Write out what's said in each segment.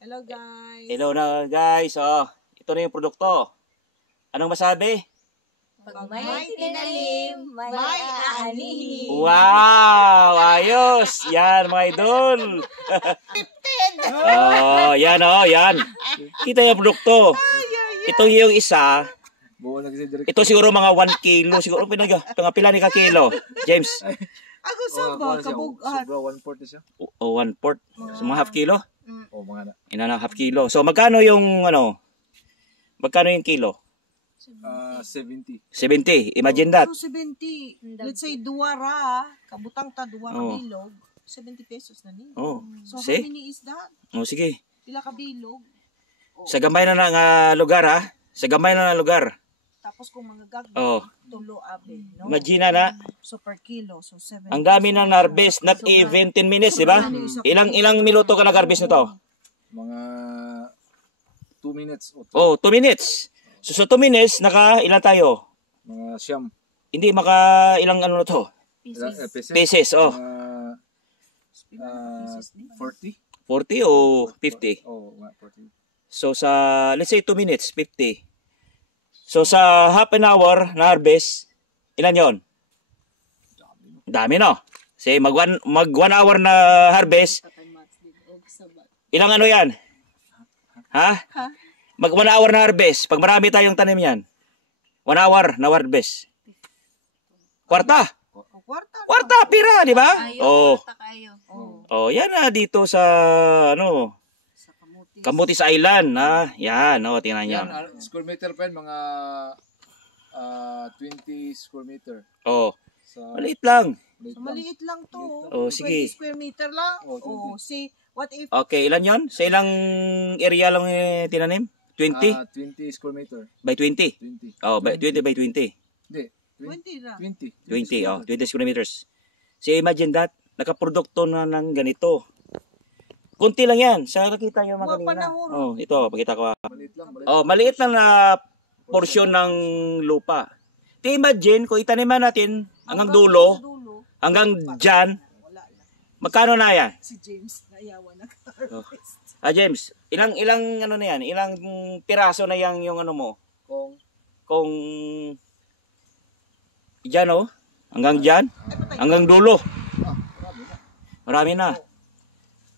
Hello guys. Hello na guys. Oh, ito na yung produkto. Anong masabi? Pag may tinanim, may aanihin. Wow! Ayos! Yan mga idol. Oh, yan oh, yan. Kita yung produkto. Ito yung isa. Ito siguro mga 1 kilo. Siguro pila ni ka kilo. James. Ako sa ba? Kabugan. Sobra 1/4 siya. O 1/4. So mga half kilo? O mga na. Ina na half kilo. So magkano yung ano? Magkano yung kilo? 70. 70. Imagine that. So 70. Let's say duwara, kabutang ta duwa ka bilog, 70 pesos na ni. Oh. So how See? many is that? Oh, sige. Pila ka bilog? Sa gamay na ng lugar ha. Sa gamay na ng lugar. Tapos kung mga gagawin, Oh. tulo abe, no? Imagine na. So per kilo, so 70. Ang dami na harvest, not even 10 minutes, di ba? Ilang minuto ka nag-harvest nito? Mga 2 minutes. Oh, 2 minutes. So sa 2 minutes, ilan tayo? Mga siyam. Hindi, ilang ano na to? Pesos. Pesos, oh. 40? 40 o 50? Oh, 40. So sa, let's say 2 minutes, 50. So sa half an hour na harvest, ilan yon? Dami no? Say mag 1 hour na harvest, ilang ano yan? Ha? Mag 1 hour na harvest, pag marami tayong tanim yan, 1 hour na harvest. Kwarta? Kwarta, pira, di ba? Oh. Oh, yan na dito sa, ano, Camotes Island, ha? Yan, oh, tingnan nyo. Yan, square meter pa yan, mga 20 square meter. Oh, Sa maliit lang. So maliit lang to. Oh, sige. 20 square meter lang. Oh, 20. Oh, see, what if Okay, ilan yon? Sa ilang area lang tinanim? 20? 20 square meter. By 20? 20. Oh, by 20 by 20. Hindi. 20 na? 20. 20, oh, 20 square meters. So imagine that, nakaprodukto na ng ganito. Kunti lang yan. Sa nakita nyo mga kanina. Oh, ito, pakita ko. Maliit lang. Oh, maliit lang na porsyon ng lupa. Di imagine, kung itaniman natin hanggang dulo, hanggang dyan, magkano na yan? Si James, naiyawan na James, ilang ano na yan? Ilang piraso na yung ano mo? Kung dyan oh, hanggang dyan, hanggang dulo. Marami na.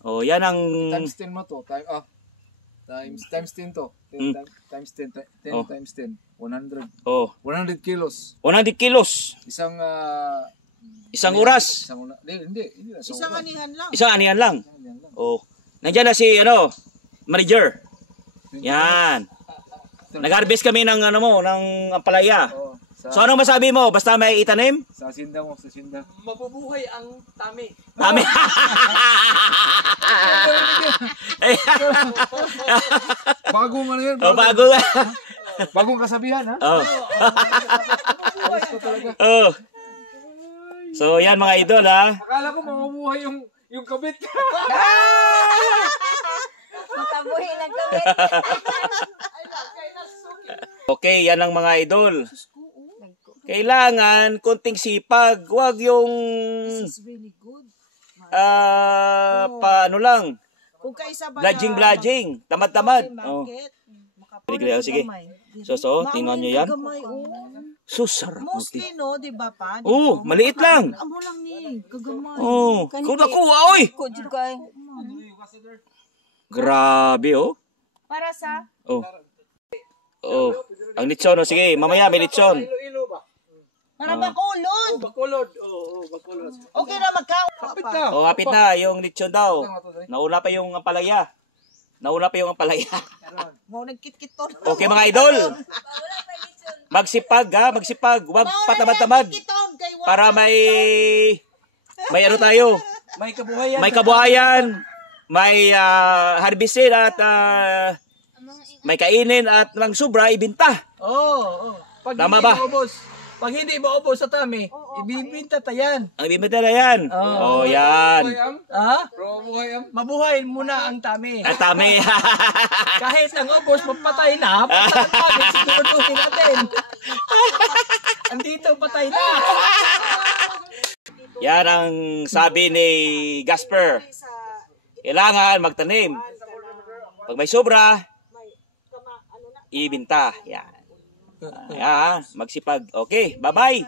Oh, yan ang Times 10 mo to. Times 10 to. 10 times 10. 10 times 10. 100. Oh, 100 kilos. 100 kilos. Isang Oras. Hindi. Isang anihan lang. Isang anihan lang. Oh. Nandiyan na si manager. Yan. Nag-harvest kami ng ng ampalaya. Oh, So anong masabi mo? Basta may itanim? sa sinda mo, sa sinda. Mabubuhay ang tami. Tami. Bagong ano yan? Oh, bago. Bagong kasabihan ha? Oh. Oh. So yan mga idol ha. Akala ko mabubuhay yung kabit. Matabuhin ang gamit. Okay, yan ang mga idol. Kailangan konting sipag, wag yung It's really good. paano lang, Kung kaisa ba bludging, tamad-tamad. Oh. Sige, sige. So, tingnan nyo yan. Susarap. Mostly no, di ba pa? Oh, maliit lang. Amo lang ni, kagamay. Oh, kung nakuha, oy! Kujud kay. Grabe, oh. Para sa Oh. Oh, ang litson, oh. Sige, mamaya may litson. Ilo ba? Para bakulod. Bakulod. Oo, bakulod. Okay na magkaon. Kapit na. Oh, hapit na yung litson daw. Nauna pa yung ampalaya. Mo nagkit-kit to. Okay mga idol. Magsipag ha, magsipag. Huwag patamad-tamad. Para may ano tayo. May kabuhayan. May kabuhayan. May harvestin at may kainin at ng sobra ibinta. Oo. Pag Tama hindi ba? Pag hindi maubos sa tami, ibibinta tayan. Ang ibinta na yan. Oh, yan. Ha? Mabuhay ang Mabuhay muna ang tami. At tami. Kahit ang ubos, magpatay na. Patay ang tami, siguraduhin natin. Andito, patay na. Yan ang sabi ni Gasper. Kailangan magtanim. Pag may sobra, ibinta. Yan. Magsipag. Okay, bye-bye.